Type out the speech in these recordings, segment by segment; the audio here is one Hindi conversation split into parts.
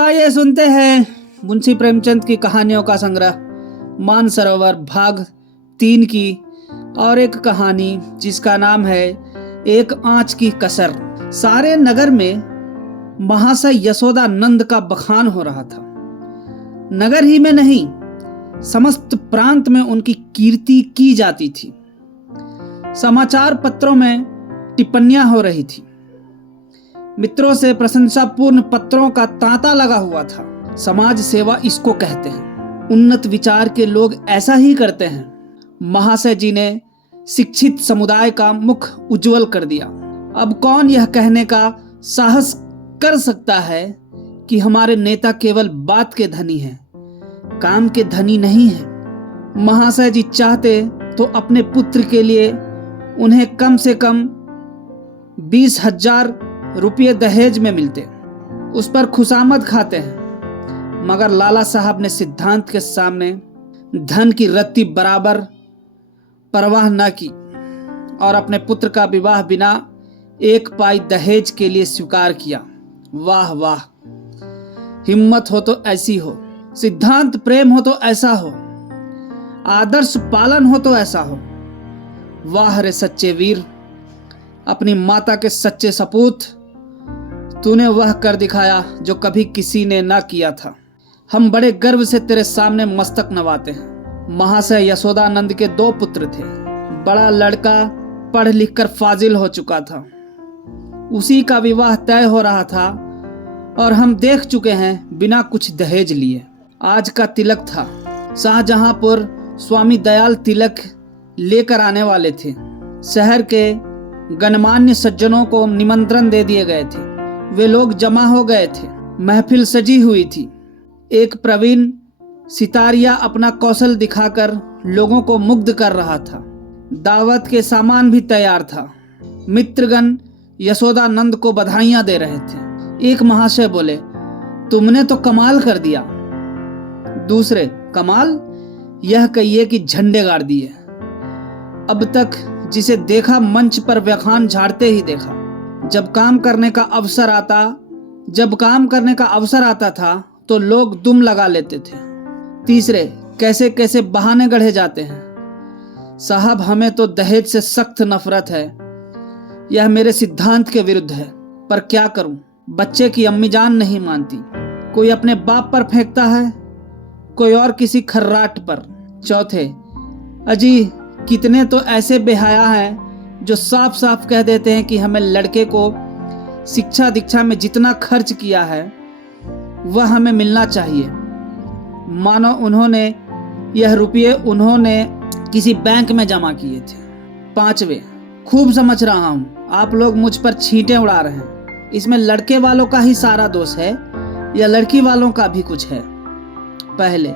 आइए सुनते हैं मुंशी प्रेमचंद की कहानियों का संग्रह मानसरोवर भाग 3 की और एक कहानी जिसका नाम है एक आंच की कसर। सारे नगर में महाशय यशोदानंद का बखान हो रहा था। नगर ही में नहीं, समस्त प्रांत में उनकी कीर्ति की जाती थी। समाचार पत्रों में टिप्पणियां हो रही थी। मित्रों से प्रशंसापूर्ण पत्रों का तांता लगा हुआ था। समाज सेवा इसको कहते हैं। उन्नत विचार के लोग ऐसा ही करते हैं। महाशय जी ने शिक्षित समुदाय का मुख उज्जवल कर दिया। अब कौन यह कहने का साहस कर सकता है कि हमारे नेता केवल बात के धनी हैं, काम के धनी नहीं हैं। महाशय जी चाहते तो अपने पुत्र के लिए उन्हें कम से कम 20,000 रुपये दहेज में मिलते, उस पर खुशामद खाते हैं। मगर लाला साहब ने सिद्धांत के सामने धन की रत्ती बराबर परवाह न की और अपने पुत्र का विवाह बिना 1 पाई दहेज के लिए स्वीकार किया। वाह वाह, हिम्मत हो तो ऐसी हो, सिद्धांत प्रेम हो तो ऐसा हो, आदर्श पालन हो तो ऐसा हो। वाह रे सच्चे वीर, अपनी माता के सच्चे सपूत, तूने वह कर दिखाया जो कभी किसी ने ना किया था। हम बड़े गर्व से तेरे सामने मस्तक नवाते हैं। महाशय यशोदानंद के 2 पुत्र थे। बड़ा लड़का पढ़ लिख कर फाजिल हो चुका था, उसी का विवाह तय हो रहा था और हम देख चुके हैं बिना कुछ दहेज लिए। आज का तिलक था। शाहजहांपुर स्वामी दयाल तिलक लेकर आने वाले थे। शहर के गणमान्य सज्जनों को निमंत्रण दे दिए गए थे। वे लोग जमा हो गए थे। महफिल सजी हुई थी। एक प्रवीण सितारिया अपना कौशल दिखाकर लोगों को मुग्ध कर रहा था। दावत के सामान भी तैयार था। मित्रगण यशोदानंद को बधाइयां दे रहे थे। एक महाशय बोले, तुमने तो कमाल कर दिया। दूसरे, कमाल? यह कहिए कि झंडे गाड़ दिए। अब तक जिसे देखा मंच पर व्याख्यान झाड़ते ही देखा। जब काम करने का अवसर आता था तो लोग दुम लगा लेते थे। तीसरे, कैसे कैसे बहाने गढ़े जाते हैं। साहब, हमें तो दहेज से सख्त नफरत है। यह मेरे सिद्धांत के विरुद्ध है, पर क्या करूं, बच्चे की अम्मी जान नहीं मानती। कोई अपने बाप पर फेंकता है, कोई और किसी खर्राट पर। चौथे, अजी कितने तो ऐसे बेहया हैं जो साफ साफ कह देते हैं कि हमें लड़के को शिक्षा दीक्षा में जितना खर्च किया है वह हमें मिलना चाहिए, मानो उन्होंने यह रुपये किसी बैंक में जमा किए थे। पांचवे, खूब समझ रहा हूं आप लोग मुझ पर छींटे उड़ा रहे हैं। इसमें लड़के वालों का ही सारा दोष है या लड़की वालों का भी कुछ है? पहले,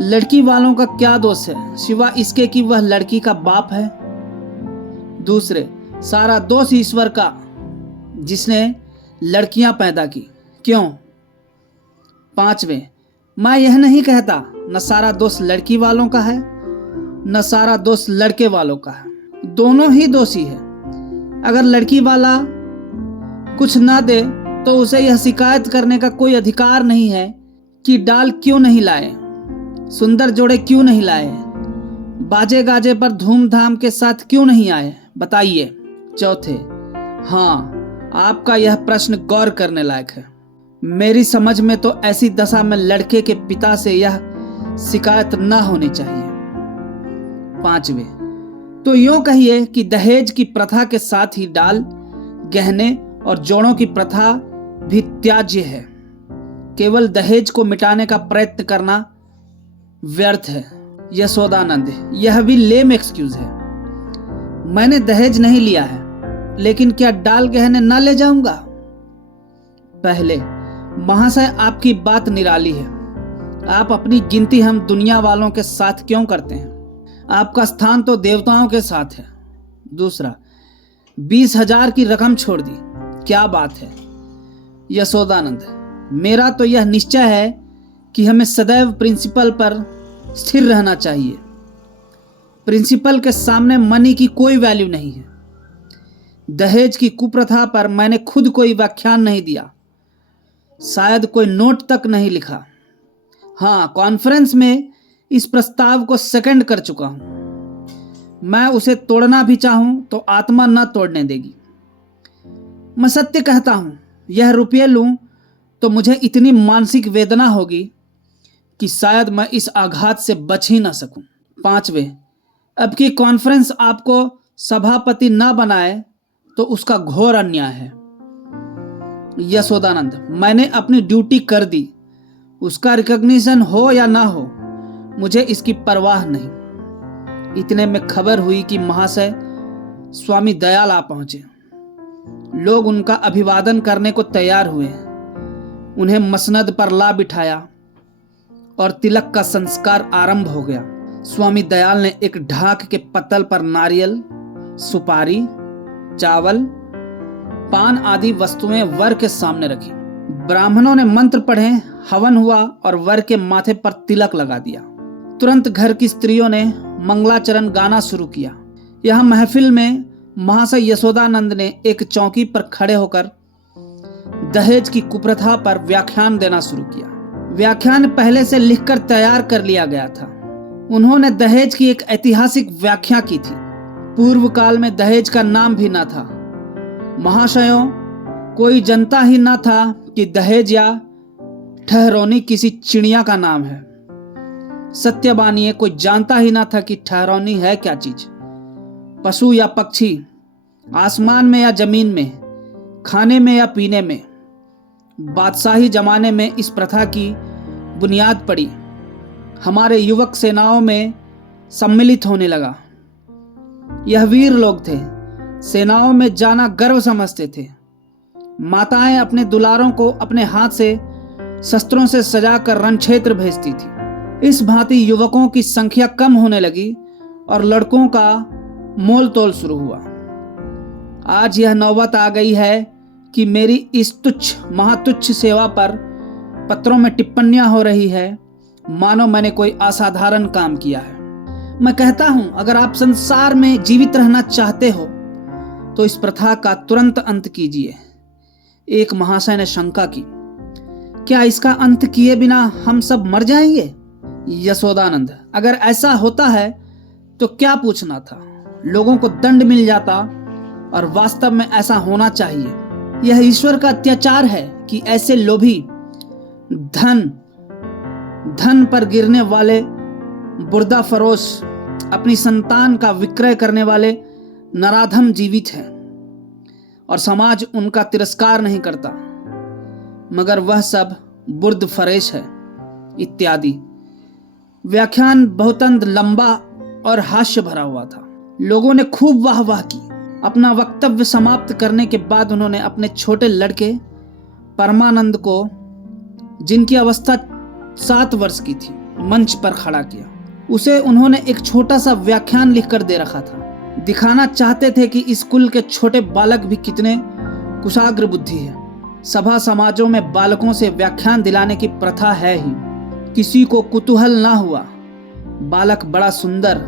लड़की वालों का क्या दोष है सिवा इसके कि वह लड़की का बाप है? दूसरे, सारा दोष ईश्वर का जिसने लड़कियां पैदा की। क्यों? पांचवें, मैं यह नहीं कहता न सारा दोष लड़की वालों का है न सारा दोष लड़के वालों का है, दोनों ही दोषी है। अगर लड़की वाला कुछ ना दे तो उसे यह शिकायत करने का कोई अधिकार नहीं है कि डाल क्यों नहीं लाए, सुंदर जोड़े क्यों नहीं लाए, बाजे गाजे पर धूमधाम के साथ क्यों नहीं आए, बताइए। चौथे, हाँ, आपका यह प्रश्न गौर करने लायक है। मेरी समझ में तो ऐसी दशा में लड़के के पिता से यह शिकायत न होनी चाहिए। पांचवे, तो यूं कहिए कि दहेज की प्रथा के साथ ही डाल, गहने और जोड़ों की प्रथा भी त्याज्य है। केवल दहेज को मिटाने का प्रयत्न करना व्यर्थ है। यशोदानंद, यह भी लेम एक्सक्यूज है। मैंने दहेज नहीं लिया है, लेकिन क्या डाल गहने न ले जाऊंगा? पहले, महाशय आपकी बात निराली है। आप अपनी गिनती हम दुनिया वालों के साथ क्यों करते हैं? आपका स्थान तो देवताओं के साथ है। दूसरा, 20,000 की रकम छोड़ दी, क्या बात है? यशोदानंद, मेरा तो यह निश्चय है कि हमें सदैव प्रिंसिपल पर स्थिर रहना चाहिए। प्रिंसिपल के सामने मनी की कोई वैल्यू नहीं है। दहेज की कुप्रथा पर मैंने खुद कोई व्याख्यान नहीं दिया। शायद कोई नोट तक नहीं लिखा। हाँ, कॉन्फ्रेंस में इस प्रस्ताव को सेकंड कर चुका हूं। मैं उसे तोड़ना भी चाहूं तो आत्मा न तोड़ने देगी। मैं सत्य कहता हूं, यह रुपये लूं तो मुझे इतनी मानसिक वेदना होगी कि शायद मैं इस आघात से बच ही ना सकूं। 5वें, अब की कॉन्फ्रेंस आपको सभापति न बनाए तो उसका घोर अन्याय है। यशोदानंद, मैंने अपनी ड्यूटी कर दी, उसका रिकॉग्निशन हो या ना हो मुझे इसकी परवाह नहीं। इतने में खबर हुई कि महाशय स्वामी दयाल आ पहुंचे। लोग उनका अभिवादन करने को तैयार हुए। उन्हें मसनद पर ला बिठाया और तिलक का संस्कार आरंभ हो गया। स्वामी दयाल ने एक ढाक के पत्तल पर नारियल, सुपारी, चावल, पान आदि वस्तुएं वर के सामने रखी। ब्राह्मणों ने मंत्र पढ़े, हवन हुआ और वर के माथे पर तिलक लगा दिया। तुरंत घर की स्त्रियों ने मंगलाचरण गाना शुरू किया। यह महफिल में महाशय यशोदानंद ने एक चौकी पर खड़े होकर दहेज की कुप्रथा पर व्याख्यान देना शुरू किया। व्याख्यान पहले से लिखकर तैयार कर लिया गया था। उन्होंने दहेज की एक ऐतिहासिक व्याख्या की थी। पूर्व काल में दहेज का नाम भी ना था। महाशयों, कोई जनता ही ना था कि दहेज या ठहरौनी किसी चिड़िया का नाम है। सत्य मानिए, कोई जानता ही ना था कि ठहरौनी है क्या चीज। पशु या पक्षी, आसमान में या जमीन में, खाने में या पीने में। बादशाही जमाने में इस प्रथा की बुनियाद पड़ी। हमारे युवक सेनाओं में सम्मिलित होने लगा। यह वीर लोग थे, सेनाओं में जाना गर्व समझते थे। माताएं अपने दुलारों को अपने हाथ से शस्त्रों से सजाकर रणक्षेत्र भेजती थी। इस भांति युवकों की संख्या कम होने लगी और लड़कों का मोल तोल शुरू हुआ। आज यह नौबत आ गई है कि मेरी इस तुच्छ महातुच्छ सेवा पर पत्रों में टिप्पणियां हो रही है, मानो मैंने कोई असाधारण काम किया है। मैं कहता हूं, अगर आप संसार में जीवित रहना चाहते हो तो इस प्रथा का तुरंत अंत कीजिए। एक महाशय ने शंका की, क्या इसका अंत किए बिना हम सब मर जाएंगे? यशोदानंद, अगर ऐसा होता है तो क्या पूछना था, लोगों को दंड मिल जाता और वास्तव में ऐसा होना चाहिए। यह ईश्वर का अत्याचार है कि ऐसे लोभी, धन पर गिरने वाले बुर्दा फरोश, अपनी संतान का विक्रय करने वाले नराधम जीवित हैं और समाज उनका तिरस्कार नहीं करता, मगर वह सब बुर्द फरेश है इत्यादि। व्याख्यान बहुतंत लंबा और हास्य भरा हुआ था। लोगों ने खूब वाह की। अपना वक्तव्य समाप्त करने के बाद उन्होंने अपने छोटे लड़के परमानंद को, जिनकी अवस्था 7 वर्ष की थी, मंच पर खड़ा किया। उसे उन्होंने एक छोटा सा व्याख्यान लिखकर दे रखा था। दिखाना चाहते थे कि इस कुल के छोटे बालक भी कितने कुशाग्र बुद्धि है। सभा समाजों में बालकों से व्याख्यान दिलाने की प्रथा है ही। किसी को कुतूहल ना हुआ। बालक बड़ा सुंदर,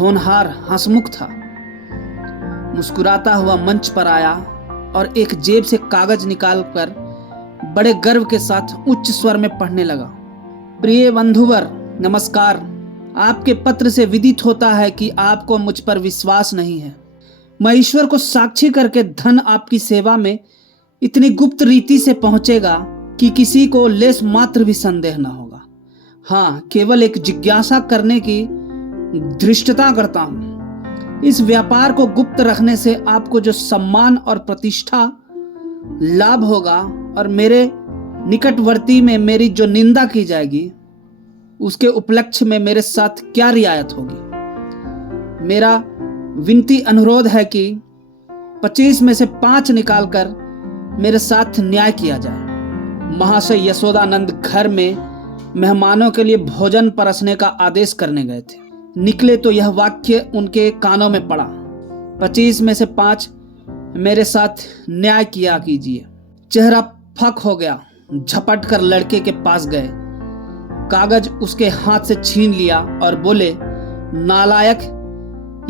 होनहार, हंसमुख था। मुस्कुराता हुआ मंच पर आया और एक जेब से कागज निकालकर बड़े गर्व के साथ उच्च स्वर में पढ़ने लगा। प्रिय बंधुवर, नमस्कार। आपके पत्र से विदित होता है कि आपको मुझ पर विश्वास नहीं है। मैं ईश्वर को साक्षी करके धन आपकी सेवा में इतनी गुप्त रीति से पहुंचेगा कि किसी को लेस मात्र भी संदेह न होगा। हाँ, केवल एक जिज्ञासा करने की धृष्टता करता हूं। इस व्यापार को गुप्त रखने से आपको जो सम्मान और प्रतिष्ठा लाभ होगा और मेरे निकटवर्ती में मेरी जो निंदा की जाएगी, उसके उपलक्ष्य में मेरे साथ क्या रियायत होगी। मेरा विनती अनुरोध है कि 25 में से 5 निकालकर मेरे साथ न्याय किया जाए। महाशय यशोदानंद घर में मेहमानों के लिए भोजन परसने का आदेश करने गए थे। निकले तो यह वाक्य उनके कानों में पड़ा, 25 में से 5 मेरे साथ न्याय किया कीजिए। चेहरा फक हो गया। झपट कर लड़के के पास गए, कागज उसके हाथ से छीन लिया और बोले, नालायक,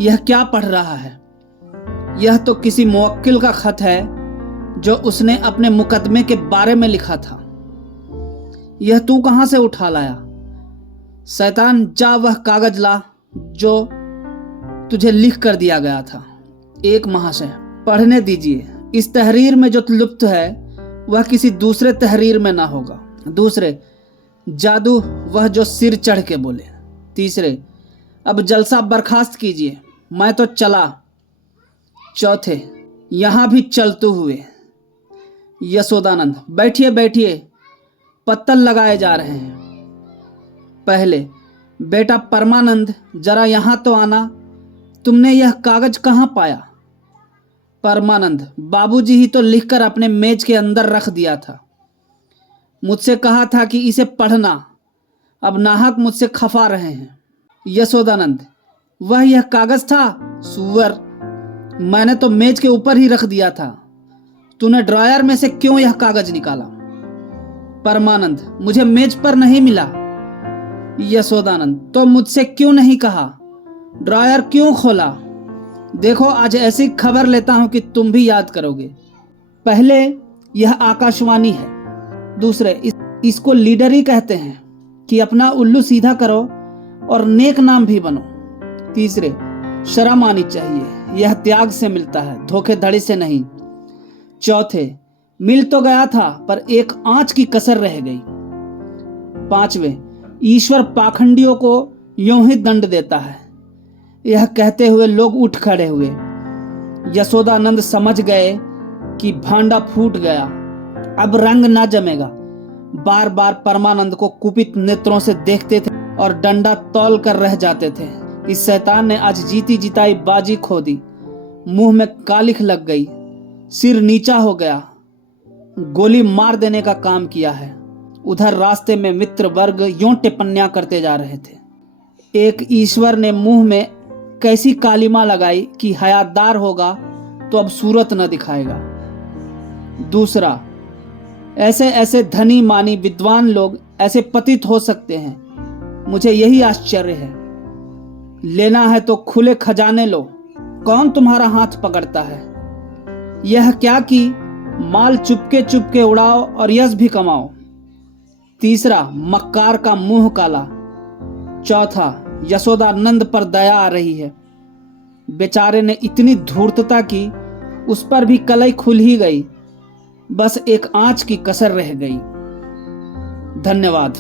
यह क्या पढ़ रहा है? यह तो किसी मुवक्किल का खत है जो उसने अपने मुकदमे के बारे में लिखा था। यह तू कहां से उठा लाया? शैतान, जा वह कागज ला जो तुझे लिख कर दिया गया था। एक महाशय, पढ़ने दीजिए। इस तहरीर में जो लुप्त है वह किसी दूसरे तहरीर में ना होगा। दूसरे, जादू वह जो सिर चढ़ के बोले। तीसरे, अब जलसा बर्खास्त कीजिए, मैं तो चला। चौथे, यहां भी चलते हुए। यशोदानंद, बैठिए बैठिए, पत्तल लगाए जा रहे हैं। पहले, बेटा परमानंद, जरा यहां तो आना, तुमने यह कागज कहां पाया? परमानंद, बाबूजी ही तो लिखकर अपने मेज के अंदर रख दिया था। मुझसे कहा था कि इसे पढ़ना, अब नाहक मुझसे खफा रहे हैं। यशोदानंद, वह यह कागज था? सुअर, मैंने तो मेज के ऊपर ही रख दिया था। तूने ड्रॉयर में से क्यों यह कागज निकाला? परमानंद, मुझे मेज पर नहीं मिला। यशोदानंद, तो मुझसे क्यों नहीं कहा? ड्रॉयर क्यों खोला? देखो, आज ऐसी खबर लेता हूं कि तुम भी याद करोगे। पहले, यह आकाशवाणी है। दूसरे, इसको लीडर ही कहते हैं कि अपना उल्लू सीधा करो और नेक नाम भी बनो। तीसरे, शर्म आनी चाहिए, यह त्याग से मिलता है, धोखेधड़ी से नहीं। चौथे, मिल तो गया था पर एक आंच की कसर रह गई। पांचवें, ईश्वर पाखंडियों को यूं ही दंड देता है। यह कहते हुए लोग उठ खड़े हुए। यशोदानंद समझ गए कि भांडा फूट गया, अब रंग ना जमेगा। बार बार परमानंद को कुपित नेत्रों से देखते थे और डंडा तौल कर रह जाते थे। इस शैतान ने आज जीती जिताई बाजी खो दी। मुंह में कालिख लग गई, सिर नीचा हो गया, गोली मार देने का काम किया है। उधर रास्ते में मित्र वर्ग यूं टिप्पणियां करते जा रहे थे। एक ईश्वर ने मुंह में कैसी कालिमा लगाई कि हयातदार होगा तो अब सूरत न दिखाएगा। दूसरा, ऐसे ऐसे धनी मानी विद्वान लोग ऐसे पतित हो सकते हैं, मुझे यही आश्चर्य है। लेना है तो खुले खजाने लो, कौन तुम्हारा हाथ पकड़ता है? यह क्या कि माल चुपके चुपके उड़ाओ और यश भी कमाओ। तीसरा, मक्कार का मुंह काला। चौथा, यशोदानंद पर दया आ रही है। बेचारे ने इतनी धूर्तता की, उस पर भी कलई खुल ही गई, बस एक आंच की कसर रह गई। धन्यवाद।